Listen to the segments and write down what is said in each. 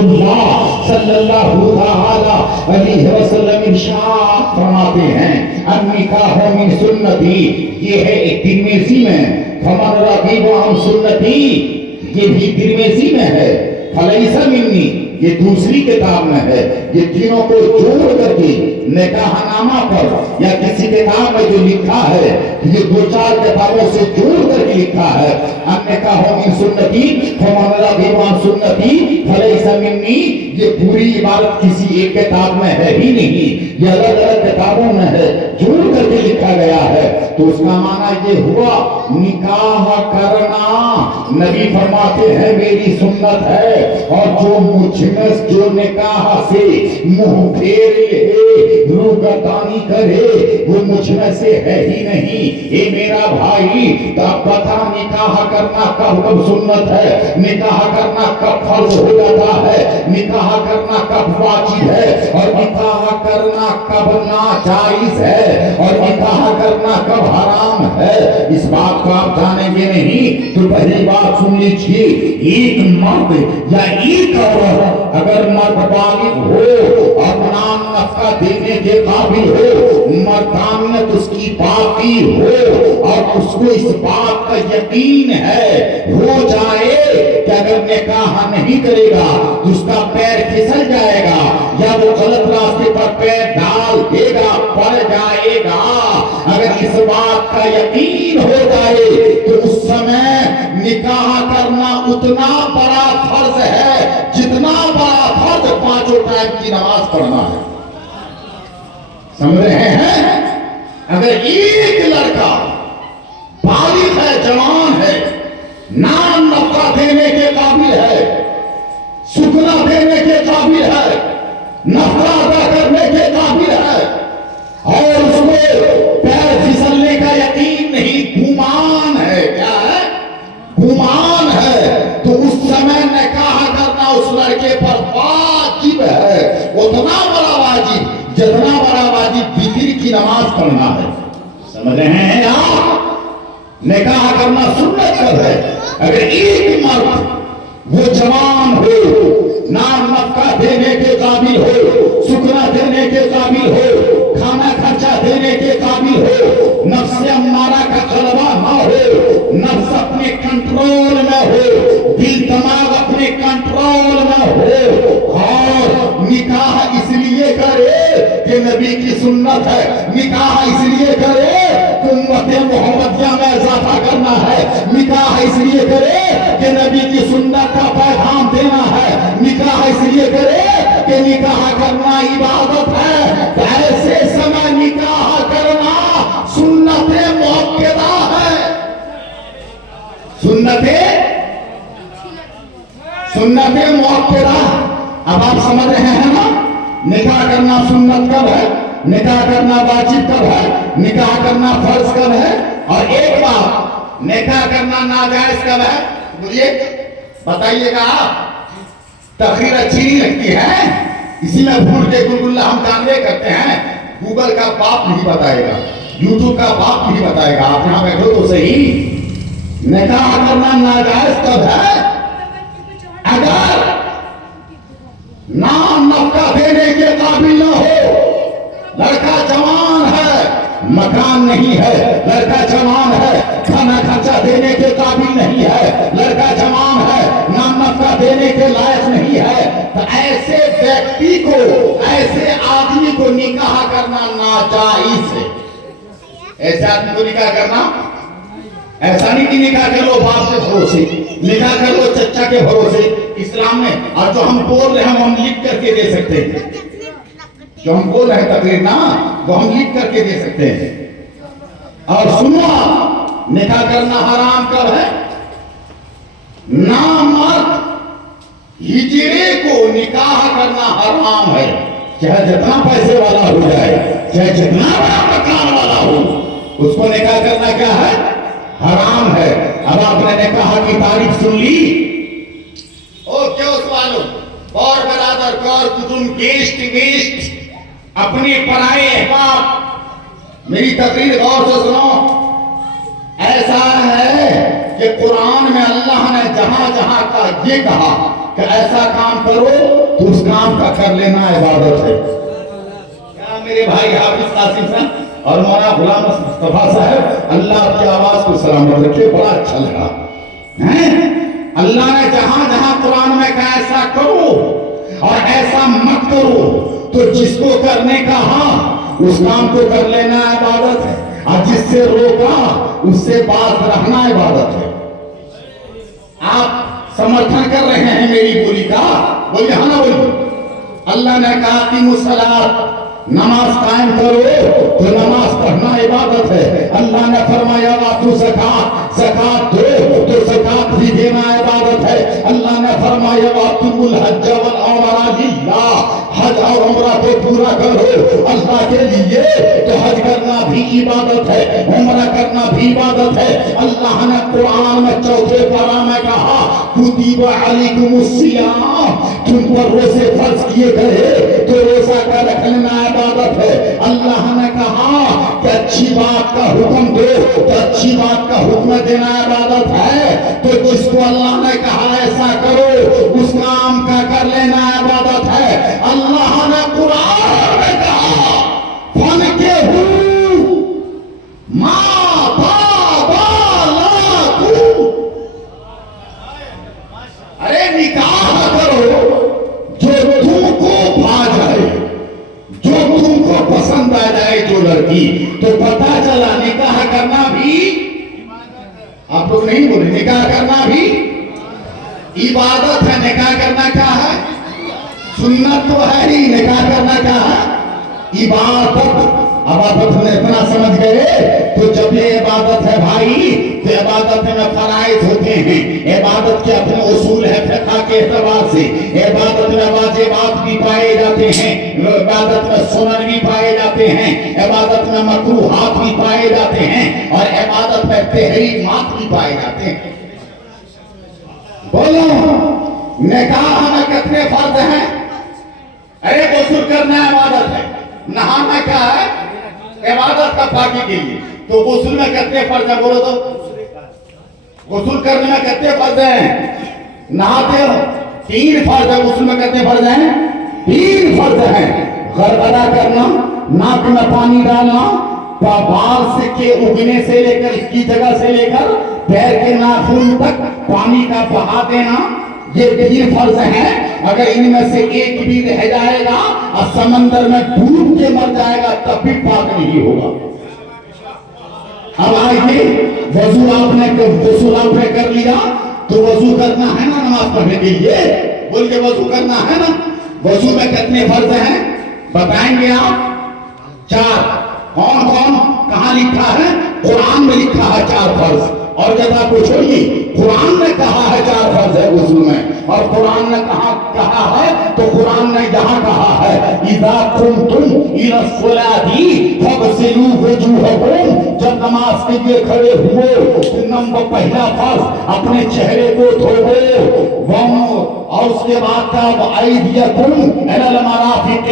اللہ صلی اللہ علیہ وسلم ارشاد فرماتے ہیں النکاح من سنتی، یہ ہے ایک ترمذی میں، فمن رغب عن سنتی، یہ بھی ترمذی میں ہے، فلیس منی، یہ دوسری کتاب میں ہے۔ یہ تینوں کو جوڑ کر کے نکاح نامہ پر یا کسی کتاب میں جو لکھا ہے، یہ دو چار کتابوں سے جوڑ کر کے لکھا ہے النکاح من سنتی فمن رغب عن سنتی فلیس منی، یہ پوری عبارت کسی ایک کتاب میں ہے ہی نہیں، یہ الگ الگ کتابوں میں ہے، جوڑ کر کے لکھا گیا ہے۔ تو اس کا معنی یہ ہوا نکاح کرنا نبی فرماتے ہیں میری سنت ہے، اور جو مجھ میں جو نکاح سے منہ پھیر لے، روگردانی کرے، وہ مجھ میں سے ہے ہی نہیں۔ اے میرا بھائی اب بتا نکاح کرنا کب کب سنت ہے، نکاح کرنا کب فرض ہو جاتا ہے، نکاح کرنا کب واجب ہے، اور نکاح کرنا کب ناجائز ہے، اور نکاح کرنا کب حرام ہے۔ اس بات کو آپ جانیں گے نہیں تو پہلی بات سن لیجیے، ایک مرد یا ایک عورت اگر مرد بالغ ہو، اپنا نفقہ دینے کے قابل ہو، مردانیت اس کی باقی ہو، اور اس کو اس بات کا یقین ہے ہو جائے کہ اگر نکاح نہیں کرے گا تو اس کا پیر پھسل جائے گا، یا وہ غلط راستے پر پیر ڈال دے گا، پڑ جائے گا، اگر اس بات کا یقین ہو جائے تو اس سمے نکاح کرنا اتنا بڑا فرض ہے جتنا بڑا فرض پانچوں ٹائم کی نماز پڑھنا ہے۔ سمجھ رہے ہیں؟ اگر ایک لڑکا بالغ ہے، جوان ہے، نام نفقہ دینے کے قابل ہے، سکنا دینے کے قابل ہے، نفقہ ادا کرنے کے قابل ہے، اور اس کو پیر پھسلنے کا یقین نہیں، گمان ہے، کیا ہے؟ گمان ہے، تو اس سمے نکاح کرنا اس لڑکے پر واجب ہے، اتنا بڑا واجب جتنا بڑا واجب وتر کی نماز پڑھنا ہے۔ سمجھ رہے ہیں آپ؟ نکاح کرنا سنت کب ہے؟ اگر ایک مرد وہ جوان ہو، نام نفقہ دینے کے قابل ہو، سکنا دینے کے قابل ہو، کھانا خرچہ دینے کے قابل ہو، نفس امارہ کا غلبہ نہ ہو، نفس اپنے کنٹرول میں ہو، دل دماغ اپنے کنٹرول میں ہو، اور نکاح اس لیے کرے کہ نبی کی سنت ہے، نکاح اس لیے کرے کہ امت محمدیہ میں اضافہ کرنا ہے، نکاح اس لیے کرے کہ نبی کی سنت کا پیغام دینا ہے، نکاح اس لیے کرے کہ نکاح کرنا عبادت ہے، تو ایسے سمے نکاح کرنا سنت مؤکدہ ہے۔ سنت مؤکدہ۔ اب آپ سمجھ رہے ہیں نا نکاح کرنا سنت کب ہے، نکاح کرنا واجب کب ہے، نکاح کرنا فرض کب ہے، اور ایک بات نکاح کرنا ناجائز کب ہے؟ بولیے بتائیے گا آپ۔ تقریر اچھی نہیں لگتی ہے، اسی میں بھول کے گلگلہ ہم جانبے کرتے ہیں، گوگل کا باپ نہیں بتائے گا، یوٹیوب کا باپ نہیں بتائے گا، آپ یہاں بیٹھو تو صحیح۔ نکاح کرنا ناجائز کب ہے؟ اگر نام نفقہ دینے کے قابل نہ ہو، لڑکا جوان ہے، مکان نہیں ہے، لڑکا جوان ہے، کھانا خرچہ دینے کے قابل نہیں ہے، لڑکا جوان ہے، نام نفقہ دینے کے لائق نہیں ہے، تو ایسے ویکتی کو، ایسے آدمی کو نکاح کرنا ناجائز ہے۔ ایسے آدمی کو نکاح کرنا، ایسا نہیں کہ نکاح کر لو باپ کے بھروسے، نکاح کر لو چچا کے بھروسے، اسلام میں، اور جو ہم بول رہے ہیں وہ ہم لکھ کر کے دے سکتے ہیں، جو ہم بول رہے ہیں تقریر نا وہ ہم لکھ کر کے دے سکتے ہیں۔ اور سنو، نکاح کرنا حرام کب ہے؟ نامرد ہجڑے کو نکاح کرنا حرام ہے، چاہے جتنا پیسے والا ہو جائے، چاہے جتنا بڑا مکان والا ہو، اس کو نکاح کرنا کیا ہے؟ حرام ہے۔ اب آپ نے نکاح کی تعریف سن لی، او کیوں سوالو، اور برادر کار کتم گیشت اپنے پرائے احباب، میری تقریر غور سے سنو۔ ایسا ہے کہ قرآن میں اللہ نے جہاں جہاں کا یہ کہا کہ ایسا کام کرو تو اس کام کا کر لینا عبادت ہے. کیا میرے بھائی حافظ قاسم صاحب اور مولانا غلام مصطفیٰ صاحب, اللہ آپ کی آواز کو سلامت رکھے, بڑا اچھا لگا. اللہ نے جہاں جہاں قرآن میں کہا ایسا کرو اور ایسا مت کرو, تو جس کو کرنے کا ہاں اس کام کو کر لینا عبادت ہے, اور جس سے روکا اس سے باز رہنا عبادت ہے. آپ سمرتھن کر رہے ہیں میری بولی کا؟ بولیے ہاں نا بولیے. اللہ نے کہا اقیموا الصلاۃ, نماز قائم کرو, تو نماز پڑھنا عبادت ہے. اللہ نے فرمایا وآتوا الزکاۃ, زکات دو تو زکات بھی دینا عبادت ہے. اللہ نے فرمایا واتموا الحج والعمرہ للہ, حج اور عمرہ کو پورا کرو اللہ کے لیے, تو حج کرنا بھی عبادت ہے, عمرہ کرنا بھی عبادت ہے. اللہ نے قرآن میں چوتھے پارہ میں کہا کتب علیکم الصیام, تم پر روزے فرض کیے گئے تو روزہ کا رکھ لینا عبادت ہے. اللہ نے کہا کہ اچھی بات کا حکم دو تو اچھی بات کا حکم دینا عبادت ہے. تو جس کو اللہ نے کہا ایسا کرو اس کام کا کر لینا عبادت ہے. اللہ نے قرآن میں کہا فَانْكِحُوا مَا طَابَ لَكُمْ, ارے نکاح کرو جو تم کو بھا جائے, جو تم کو پسند آ جائے جو لڑکی. تو پتا چلا نکاح کرنا بھی, آپ لوگ نہیں بولے, نکاح کرنا بھی عبادت ہے. نکاح کرنا کیا ہے؟ سنت تو ہے ہی, نکاح کرنا کیا ہے؟ عبادت. اب آپ اتنا سمجھ گئے تو جب یہ عبادت ہے بھائی تو عبادت میں فرائض ہوتے ہیں, عبادت کے اپنے اصول ہے فقہ کے اعتبار سے, عبادت میں واجبات بھی پائے جاتے ہیں, عبادت میں سنن بھی پائے جاتے ہیں, عبادت میں مکروہات بھی پائے جاتے ہیں, اور عبادت میں تحریمات بھی پائے جاتے ہیں. بولو نکاح میں کتنے فرض ہیں؟ ارے غسل کرنا عبادت ہے, نہانا کیا ہے؟ عبادت کا پاکی کے لیے. تو غسل میں کتنے فرض ہیں بولو تو؟ غسل کرنے میں کتنے فرض ہیں؟ نہاتے ہو 3 فرض ہیں. غسل میں کتنے فرض ہیں؟ 3 فرض ہیں. غرغرہ کرنا, ناک میں پانی ڈالنا, بال سے کے اگنے سے لے کر اس کی جگہ سے لے کر پیر کے ناخن تک پانی کا بہا دینا, یہ 3 فرض ہیں. اگر ان میں سے ایک بھی رہ جائے گا اور سمندر میں ڈوب کے مر جائے گا تب بھی پاک نہیں ہوگا. اب آئیے, وضو آپ نے غسل آپ نے کر لیا تو وضو کرنا ہے نا نماز پڑھنے کے لیے, بول کے وضو کرنا ہے نا. وضو میں کتنے فرض ہیں بتائیں گے آپ؟ 4. کون کون, کہاں لکھا ہے؟ قرآن میں لکھا ہے 4 فرض. اور جب آپ کو چھوڑیے, قرآن نے کہا ہے 4 فرض ہے غسل میں, اور قرآن نے کہا ہے تو قرآن نے یہاں کہا ہے اذا قمتم الى الصلاة فاغسلوا وجوہکم, جب نماز کے لیے کھڑے ہوئے نمبر پہلا فرض اپنے چہرے کو دھو, اور اس کے بعد کا ایدیکم الی المرافق,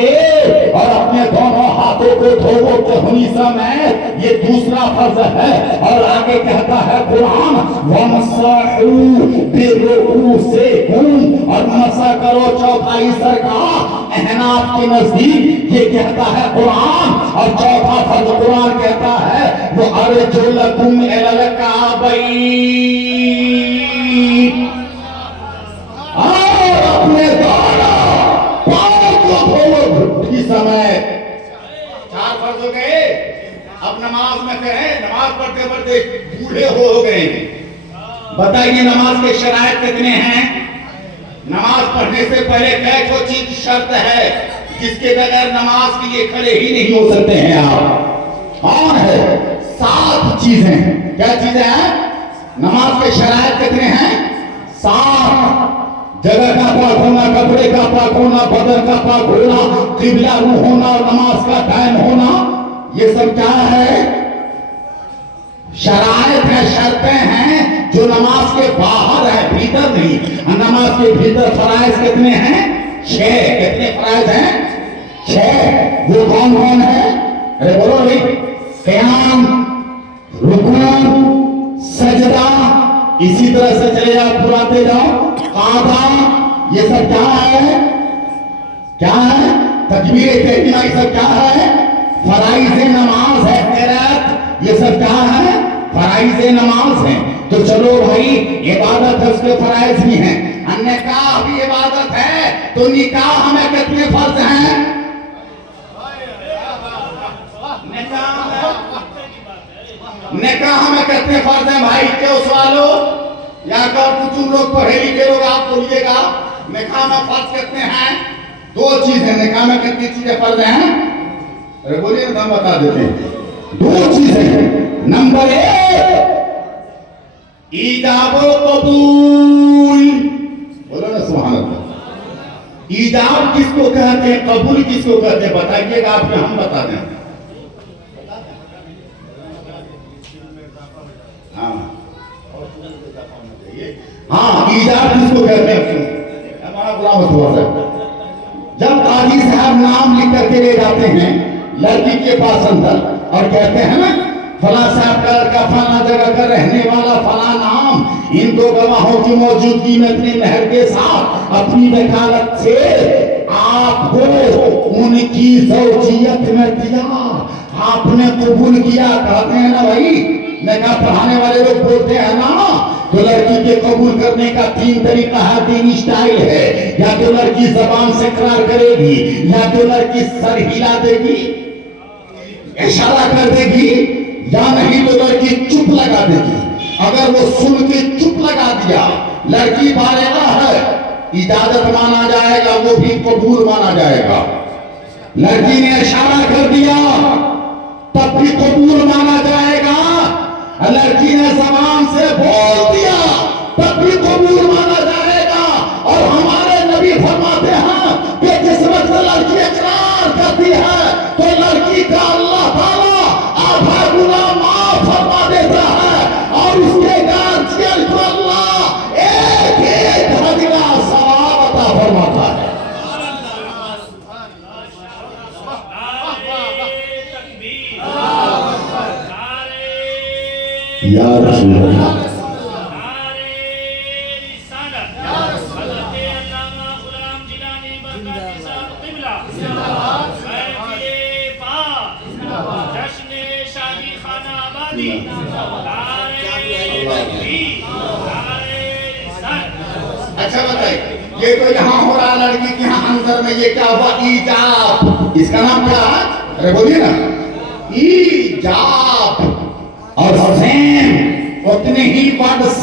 اور اپنے دونوں ہاتھوں کو دھو کہنی سمیت, یہ دوسرا فرض ہے. اور آگے کہتا ہے قرآن وَمَسَحُوا بِرُؤُوسِکُمْ, اور مسح کرو چوتھائی سر کا احناف کے نزدیک, یہ کہتا ہے قرآن. اور چوتھا فرض قرآن کہتا ہے وَأَرْجُلَکُمْ إِلَى الْكَعْبَيْنِ, اور اپنے دونوں پاؤں کو دھو گھٹی سمیت. 4 فرض ہو گئے. اب نماز میں کہیں, نماز پڑھتے پڑھتے بوڑھے ہو گئے ہیں, بتائیے نماز کے شرائط کتنے ہیں؟ نماز پڑھنے سے پہلے کئی چیز شرط ہے جس کے بغیر نماز کے لیے کھڑے ہی نہیں ہو سکتے ہیں آپ. کون ہے؟ 7 چیزیں. کیا چیزیں ہیں؟ نماز کے شرائط کتنے ہیں؟ 7. جگہ کا پاک ہونا, کپڑے کا پاک ہونا, بدن کا پاک ہونا, قبلہ روح ہونا, اور نماز کا ٹائم ہونا, یہ سب کیا ہے؟ شرائط ہے, شرطیں ہیں جو نماز کے باہر ہے, بھیتر نہیں. نماز کے بھیتر فرائض کتنے ہیں؟ 6. کتنے فرائض ہیں؟ 6. وہ کون کون ہے؟ ارے بولو بھائی. قیام, رکوع, سجدہ, اسی طرح سے چلے جاؤ پھراتے جاؤ, قعدہ, یہ سب کیا ہے؟ کیا ہے؟ تکبیر تحریمہ یہ سب کیا ہے؟ فرائض نماز ہے حضرت، یہ سب کیا ہے؟ فرائض نماز ہیں. تو چلو بھائی عبادت ہے، اس کے فرائض بھی ہیں. نکاح بھی عبادت ہے، تو نکاح میں کتنے فرض ہیں؟ نکاح میں کتنے فرض ہیں بھائی؟ کیوں سوالو یا کر تم لوگ پڑھے لکھے لوگ آپ بولیے گا نکاح میں فرض کتنے ہیں؟ دو چیزیں. نکاح میں کتنی چیزیں فرض ہیں؟ ارے بولیے نا، ہم بتا دیتے ہیں. دو چیزیں. نمبر 1 ایجاب و قبول. بولو نا سبحان اللہ. ایجاب کس کو کہتے ہیں، قبول کس کو کہتے ہیں؟ بتائیے گا آپ نے، ہم بتا دیں. ہاں ایجاب کس کو کہتے ہیں؟ ہمارا غلام تھوڑا سا. جب قاضی صاحب نام لکھ کر کے لے جاتے ہیں لڑکی کے پاس اندر اور کہتے ہیں نا فلاں صاحب کا لڑکا فلاں جگہ کا رہنے والا فلاں نام، ان دو گواہوں کی موجودگی میں اپنے مہر کے ساتھ اپنی وکالت سے آپ کو ان کی زوجیت میں دیا، آپ نے قبول کیا. کہتے ہیں نا بھائی، نکاح پڑھانے والے لوگ بولتے ہیں نا، تو لڑکی کے قبول کرنے کا 3 طریقہ ہے، 3 اسٹائل ہے. یا تو لڑکی زبان سے اقرار کرے گی، یا تو لڑکی سر ہلا دے گی، اشارہ کر دے گی، یا نہیں تو لڑکی چپ لگا دے گی. اگر وہ سن کے چپ لگا دیا، لڑکی بالغ ہے، اجازت مانا جائے گا، وہ بھی قبول مانا جائے گا. لڑکی نے اشارہ کر دیا تب بھی قبول مانا جائے گا. لڑکی نے زبان سے بول دیا تب بھی قبول مانا جائے گا. اور ہمارے نبی فرماتے ہیں کہ جس وقت لڑکی اقرار کرتی ہے تو لڑکی کا اللہ تعالیٰ آدھا گناہ معاف فرما دیتا ہے، اور اس کے گارجین کو اللہ ایک حج کا ثواب عطا فرماتا ہے. یا رسول اللہ. اچھا بتائیے، یہ تو یہاں ہو رہا لڑکی کے یہاں اندر میں یہ کیا ہوا؟ ایجاب. اس کا نام کیا ہے؟ ارے بولیے نا، ایجاب. اور سیم اتنے ہی ورڈز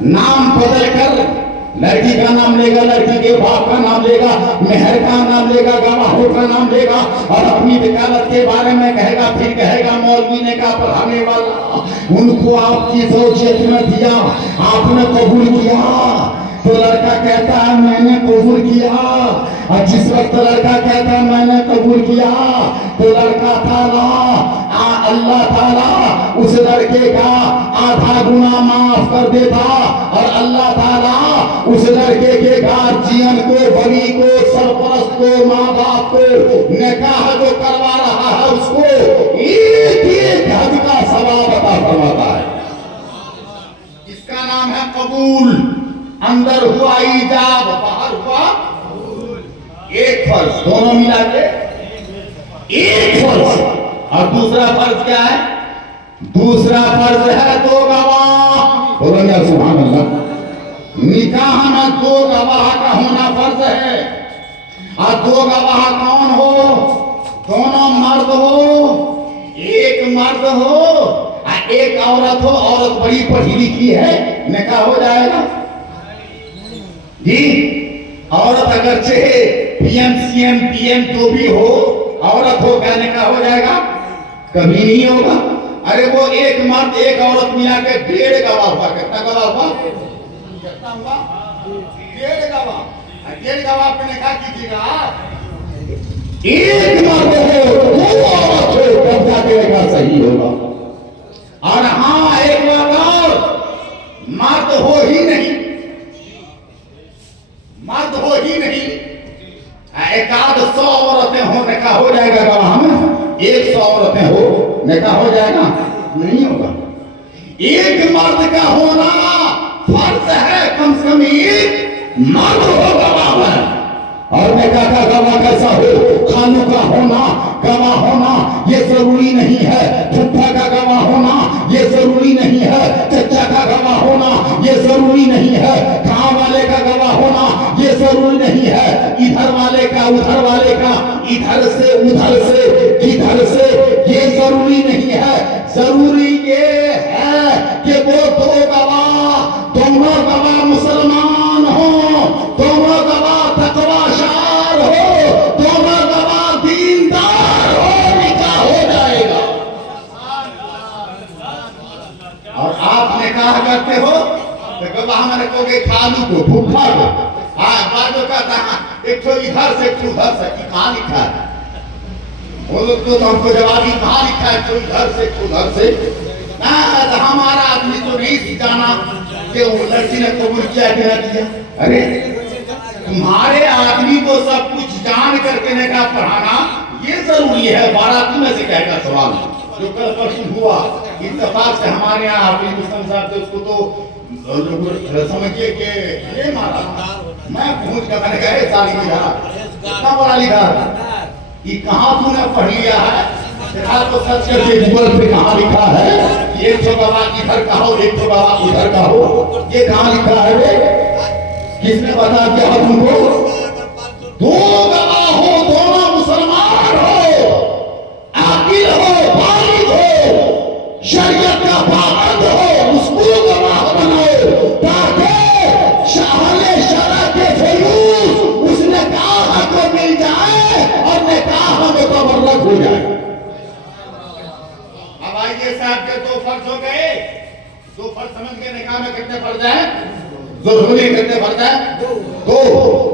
نام بدل کر لڑکی کا نام لے گا، لڑکی کے باپ کا نام لے گا، مہر کا نام لے گا، گواہوں کا نام لے گا، اور اپنی وکالت کے بارے میں کہے گا. پھر کہے گا مولوی نے کہا پڑھانے والا ان کو آپ کی زوجیت میں دیا، آپ نے قبول کیا. تو لڑکا کہتا ہے میں نے قبول کیا. اور جس وقت لڑکا کہتا ہے میں نے قبول کیا تو لڑکا اللہ تعالیٰ اس لڑکے کا آدھا گناہ معاف کر دیتا، اور اللہ تعالیٰ اس لڑکے کے گارجین کو، ولی کو، سرپرست کو، ماں باپ کو، نکاح جو کروا رہا ہے اس کو ایک حج کا ثواب عطا فرماتا ہے. اس کا نام ہے قبول. اندر ہوا ایجاب، باہر ہوا ایک فرض. دونوں ملا کے ایک فرض. اور دوسرا فرض کیا ہے؟ دوسرا فرض ہے 2 گواہ. بولو یا سبحان اللہ. نکاح میں 2 گواہ کا ہونا فرض ہے. اور 2 گواہ کون ہو؟ دونوں مرد ہو، ایک مرد ہو ایک عورت ہو. عورت بڑی پڑھی لکھی ہے، نکاح ہو جائے گا جی. عورت اگرچہ P M C M P M جو بھی ہو، عورت ہو کیا نکاح ہو جائے گا؟ کبھی نہیں ہوگا. ارے وہ ایک مرد ایک عورت ملا کے 1.5 گواہ ہوا. کتنا گواہ ہوا؟ کتنا ہوا؟ 1.5 گواہ. 1.5 گواہ پہ نکاح کیجیے گا. ایک مرد ہو 2 عورت ہو تب جا کے نکاح صحیح ہوگا. اور ہاں ایک بات اور، مرد ہو ہی نہیں، مرد ہو ہی نہیں، 100 عورتیں ہو نکاح ہو جائے گا گواہ میں. 100 عورتیں ہو نکاح ہو جائے گا؟ نہیں ہوگا. ایک مرد کا ہونا فرض ہے، کم سے کم ایک مرد ہو گواہ ہے. اور نکاح کا گواہ کیسا ہو؟ خالو کا ہونا گواہ ہونا یہ ضروری نہیں ہے. پھپھا کا گواہ ہونا یہ ضروری نہیں ہے. چچا کا گواہ ہونا یہ ضروری نہیں ہے. گاؤں والے کا گواہ ہونا یہ ضروری نہیں ہے. ادھر والے کا ادھر والے کا ادھر سے ادھر سے ادھر سے یہ ضروری نہیں ہے. ضروری یہ ہے کہ وہ دو گواہ دونوں گواہ مسلمان ہوں, دونوں گواہ تقوی شعار ہو, دونوں گواہ دیندار ہو, نکاح ہو جائے گا. اور آپ نکاح کرتے ہو تو گواہ میں رکھو گے خالو کو, پھپھا کو. بعضوں کا کہاں ایک تو ادھر سے ایک تو ادھر سے, کہاں لکھا ہے؟ وہ لوگ تو ہم کو جوابی کہاں لکھا ہے تو ادھر سے تو ادھر سے. ہمارا آدمی تو نہیں جانا کہ وہ لڑکی نے قبول کیا کہ نہ کیا. ارے تمہارے آدمی کو سب کچھ جان کر کے نکاح پڑھانا یہ ضروری ہے. باراتی میں سے کہہ کر سوال جو کل پرسوں ہوا اتفاق سے ہمارے یہاں حافظ مسلم صاحب تھے, اس کو تو سمجھیے کہ یہ مارا. میں پوچھ کر میں نے کہا سالی لکھا اتنا بڑا لکھا یہ کہاں تو نے پڑھ لیا ہے؟ دیکھا تو سچ کر کے گوگل پہ کہاں لکھا ہے ایک تو گواہ ادھر کا ہو ایک تو گواہ ادھر کا ہو. یہ کہاں لکھا ہے بے؟ کس نے بتا دیا تم کو؟ دو گواہ ہو, دونوں مسلمان ہو, عاقل ہو, بالغ ہو, شریعت کا پابند ہو, اس کو گواہ بناؤ تاکہ شاہل شرع کے فیوز اس نکاح کو مل جائے اور نکاح متبرک ہو جائے. اب آئیے صاحب کے دو فرض ہو گئے. دو فرض سمجھ کے نکاح میں کتنے فرض ہیں؟ ضروری کتنے فرض ہیں؟ دو.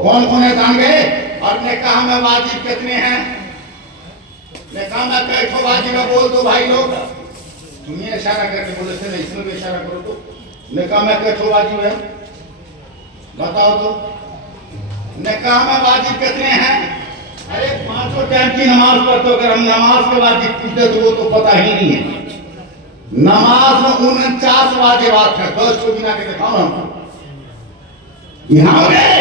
کون کون ہے جان گئے؟ اور نکاح میں واجب کتنے ہیں؟ نکاح میں کئی واجب ہے بول دو بھائی لوگ. تم یہ اشارہ کر کے بولے تھے اس میں بھی اشارہ کرو تو نکاح میں کئی واجب ہے بتاؤ تو. نکاح میں واجب کتنے ہیں؟ ارے پانچوں ٹائم کی نماز پڑھتے, اگر ہم نماز کے واجب پوچھتے تو وہ تو پتہ ہی نہیں ہے. نماز میں 49 واجبات ہیں. 10 کو گنا کے دکھاؤ نا یہاں گئے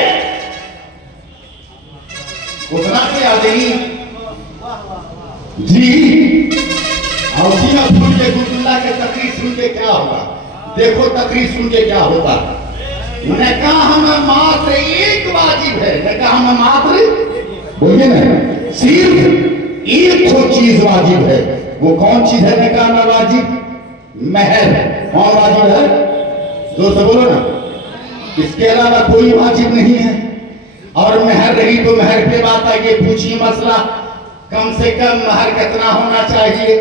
اتنا سے یاد نہیں جی. اور اسی میں سن کے گلدلہ کے تقریر سن کے کیا ہوگا؟ دیکھو تقریر سن کے کیا ہوتا. نکاح میں ماتر ایک واجب ہے. نکاح میں ماتر بولیے نا صرف ایک تو چیز واجب ہے. وہ کون چیز ہے نکاح میں واجب؟ مہر. کون واجب ہے؟ زور سے بولو نا. اس کے علاوہ کوئی واجب نہیں ہے. اور مہر رہی تو مہر پہ بات ہے. یہ پوچھیے مسئلہ کم سے کم مہر کتنا ہونا چاہیے؟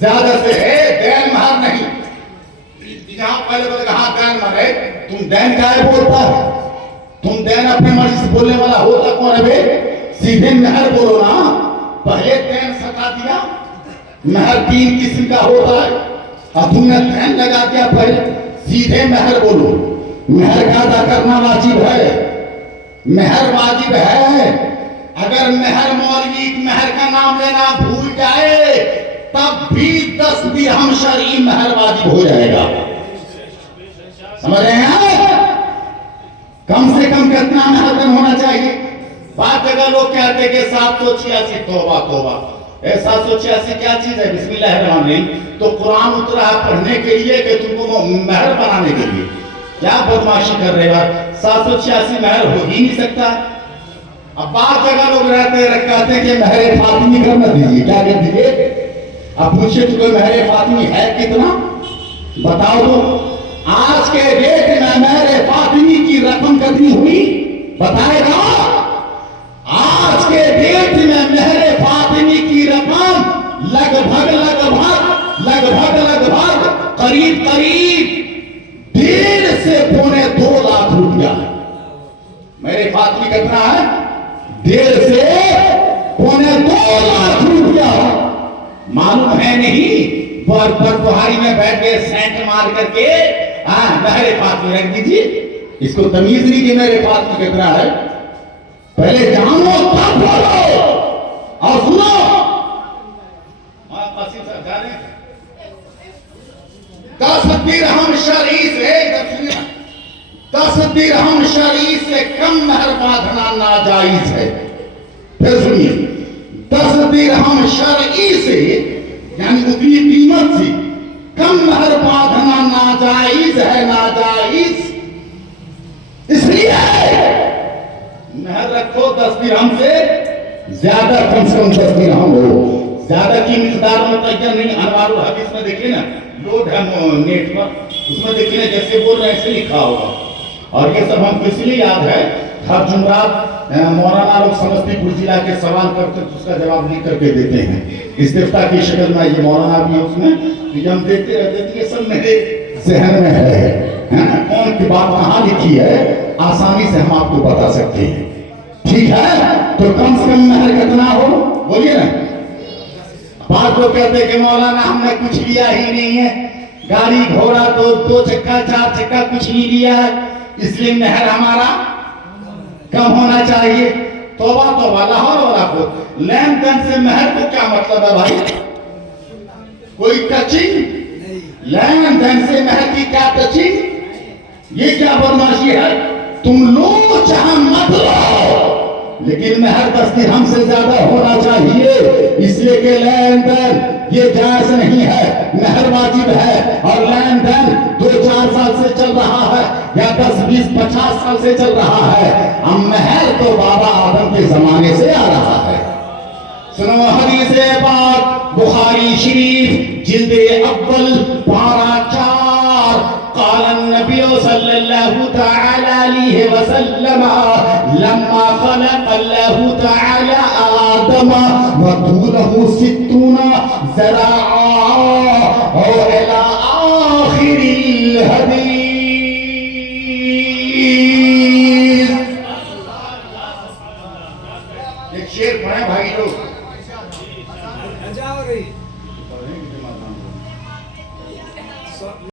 زیادہ سے ہے دین مہر نہیں. جہاں پہلے بولے کہاں دین مہر ہے, تم دین کا ہے بولتا ہے. تم دین اپنے مرضی سے بولنے والا ہوتا کون ہے بے؟ سیدھے مہر بولو نا. پہلے دین ستا دیا. مہر 3 قسم کا ہوتا ہے اور تم نے دین لگا دیا. پہلے سیدھے مہر بولو. مہر کا ادا کرنا واجب ہے. مہر واجب ہے. اگر مہر مولوی مہر کا نام لینا بھول جائے تب بھی 10 درہم شرعی مہر واجب ہو جائے گا. سمجھ رہے ہیں؟ کم سے کم کتنا مہر ہونا چاہیے؟ بات جگہ لوگ کہتے ہیں کہ 786. توبہ توبہ, 786 کیا چیز ہے؟ بسم اللہ الرحمن الرحیم. تو قرآن اترا ہے پڑھنے کے لیے کہ تم کو مہر بنانے کے لیے. کیا بدماشی کر رہے ہو؟ 786 مہر ہو ہی نہیں سکتا. اب بعض جگہ لوگ کہتے ہیں کہ مہر فاطمی کرنا دیجیے. کیا کر دیجیے؟ اب پوچھے تو کوئی مہر فاطمی ہے کتنا بتاؤ تو. آج کے ڈیٹ میں مہر فاطمی کی رقم کتنی ہوئی بتائے گا؟ آج کے ڈیٹ میں مہر فاطمی کی رقم لگ بھگ قریب 1.5 سے 2.25 لاکھ روپیہ ہے. مہر فاطمی کتنا ہے؟ 1.5 سے 2.25 لاکھ روپیہ. معلوم ہے نہیں؟ بخاری میں بیٹھ کے سینٹ مار کر کے مہر فاطمی رکھ دیجیے. اس کو تمیز نہیں کہ مہر فاطمی کتنا ہے. پہلے جانو تب بولو اور سنو. قاسم صاحب جانے 10 درہم شرعی سے 10 درہم شرعی سے کم مہر باندھنا ناجائز ہے. پھر سنیے, 10 درہم شرعی سے یعنی اتنی قیمت سے کم مہر باندھنا ناجائز ہے. ناجائز اس لیے مہر رکھو 10 درہم سے زیادہ, کم سے کم 10 درہم ہو. زیادہ کی مقدار متعین نہیں. انوار الحدیث میں دیکھیں نا, لوڈ ہے نیٹ پر, اس میں دیکھیں نا جیسے بول رہے ہیں ایسے لکھا ہوگا. اور یہ سب ہم کس لیے یاد ہے, ہر جمعرات مولانا لوگ سمستی پور ضلع کے سوال کرتے ہیں تو اس کا جواب لکھ کر کے دیتے ہیں استفتاء کی شکل میں. یہ مولانا بھی ہے اس میں, یہ ہم دیتے رہتے تھے. یہ سب میرے ذہن میں ہے, کون کی بات کہاں لکھی ہے آسانی سے ہم آپ کو بتا سکتے ہیں. ٹھیک ہے, تو کم سے کم مہر کتنا ہو بولیے نا. بات لوگ کہتے ہیں کہ مولانا ہم نے کچھ لیا ہی نہیں ہے, گاڑی گھوڑا تو 2 چکا 4 چکا کچھ نہیں لیا ہے, اس لیے مہر ہمارا کم ہونا چاہیے. توبہ توبہ, لاہور والا کو لین دین سے مہر کو کیا مطلب ہے بھائی؟ کوئی ٹچنگ, لین دین سے مہر کی کیا ٹچنگ؟ یہ کیا بدماشی ہے؟ تم لو جہاں مت لاؤ, لیکن مہر 10 درہم سے زیادہ ہونا چاہیے. اس لیے کہ لین دین یہ جائز نہیں ہے, مہر واجب ہے. اور لین دین 2-4 سال سے چل رہا ہے یا 10-20-50 سال سے چل رہا ہے. اب مہر تو بابا آدم کے زمانے سے آ رہا ہے. سنو حدیث پاک بخاری شریف جلد اول پارہ 4, قال النبی صلی اللہ تعالی علیہ وسلم لما خلق اللہ تعالی آدم وطولہ 60 ذراعا الى آخر الحدیث. ایک شعر پڑھیں بھائی لوگ.